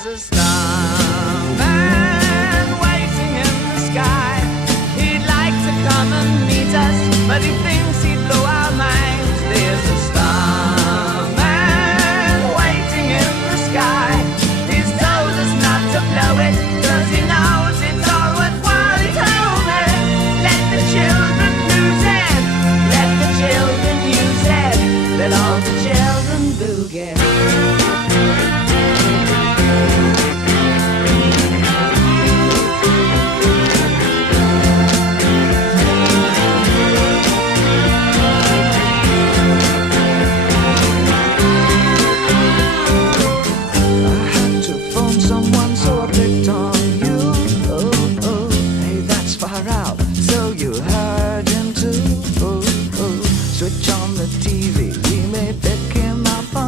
There's a starman waiting in the sky. He'd like to come and meet us, but he thinks he'd blow our minds. There's a starman waiting in the sky. He's told us not to blow it, 'cause he knows it's all worthwhile. He told me, let the children lose it, let the children use it, let all the children boogie.